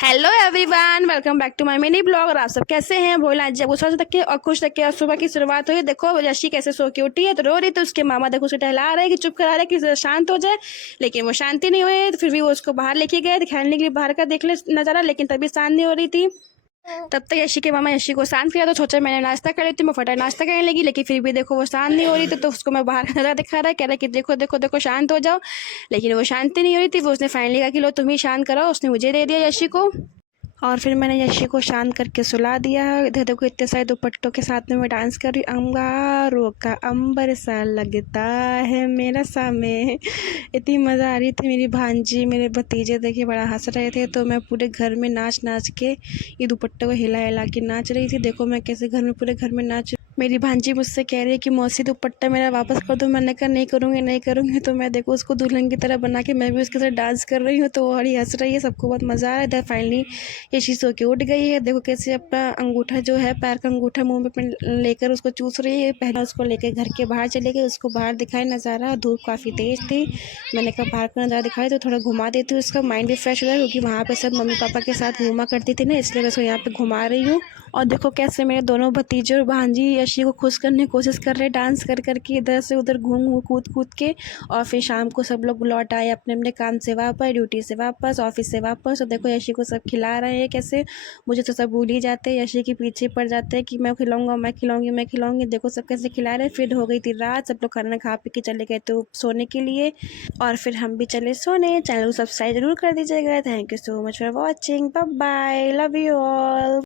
Hello everyone, welcome back to my mini blog. और आप सब कैसे हैं? भोला आज जब सुबह तक के और खुश तक के और सुबह की शुरुआत हुई। देखो यशी कैसे सो के उठी है तो रो रही, तो उसके मामा देखो उसे टहला रहे कि चुप करा रहे कि शांत हो जाए, लेकिन वो शांति नहीं हुई। तो फिर भी वो उसको बाहर लेके गए खेलने के लिए, बाहर का देख ले नजारा, लेकिन तभी शांत नहीं हो रही थी। तब तक यशी के मामा यशी को शांत किया तो सोचा मैंने नाश्ता कर लेती हूँ, मैं फटाफट नाश्ता करने लगी, लेकिन फिर भी देखो वो शांत नहीं हो रही थी। तो उसको मैं बाहर का नजारा दिखा रहा है, कह रहा है कि देखो देखो देखो शांत हो जाओ, लेकिन वो शांति नहीं हो रही थी। वो उसने फाइनली कहा कि लो तुम ही शांत कराओ, उसने मुझे दे दिया यशी को। और फिर मैंने यशी को शांत करके सुला दिया। इधर देखो इतने सारे दुपट्टों के साथ में मैं डांस कर रही हूँ। अंगारों का अंबर सा लगता है मेरा सामे। इतनी मज़ा आ रही थी। मेरी भांजी मेरे भतीजे देखिए बड़ा हंस रहे थे, तो मैं पूरे घर में नाच नाच के ये दुपट्टों को हिला हिला के नाच रही थी। देखो मैं कैसे घर में पूरे घर में नाच। मेरी भांजी मुझसे कह रही है कि मौसी दुपट्टा मेरा वापस कर दो। मैंने कहा नहीं करूँगी नहीं करूँगी। तो मैं देखो उसको दुल्हन की तरह बना के मैं भी उसके साथ डांस कर रही हूँ, तो वो बड़ी हंस रही है, सबको बहुत मज़ा आ रहा है। इधर फाइनली ये सो के उठ गई है। देखो कैसे अपना अंगूठा जो है, पैर का अंगूठा मुंह में लेकर उसको चूस रही है। पहले उसको लेकर घर के बाहर चले गए, उसको बाहर दिखाई नज़ारा। धूप काफ़ी तेज़ थी, मैंने कहा बाहर का नज़ारा दिखाई तो थोड़ा घुमा देती हूँ, उसका माइंड भी फ्रेश हो जाए, क्योंकि वहाँ पे सब मम्मी पापा के साथ घूमा करती थी ना, इसलिए मैं उसको यहाँ पे घुमा रही हूँ। और देखो कैसे मेरे दोनों भतीजे और भांजी यशी को खुश करने की कोशिश कर रहे हैं, डांस कर करके इधर से उधर घूम घूम कूद कूद के। और फिर शाम को सब लोग लौट आए अपने अपने काम से वापस, ड्यूटी से वापस, ऑफिस से वापस। और देखो यशी को सब खिला रहे हैं कैसे। मुझे तो सब भूल ही जाते हैं, यशी के पीछे पड़ जाते हैं कि मैं खिलाऊंगा मैं खिलाऊंगी मैं खिलाऊंगी। देखो सब कैसे खिला रहे हैं। फिर हो गई थी रात, सब लोग खाना खा पी के चले गए तो सोने के लिए, और फिर हम भी चले सोने। चैनल को सब्सक्राइब जरूर कर दीजिएगा। Thank you so much for watching, bye bye, love you all.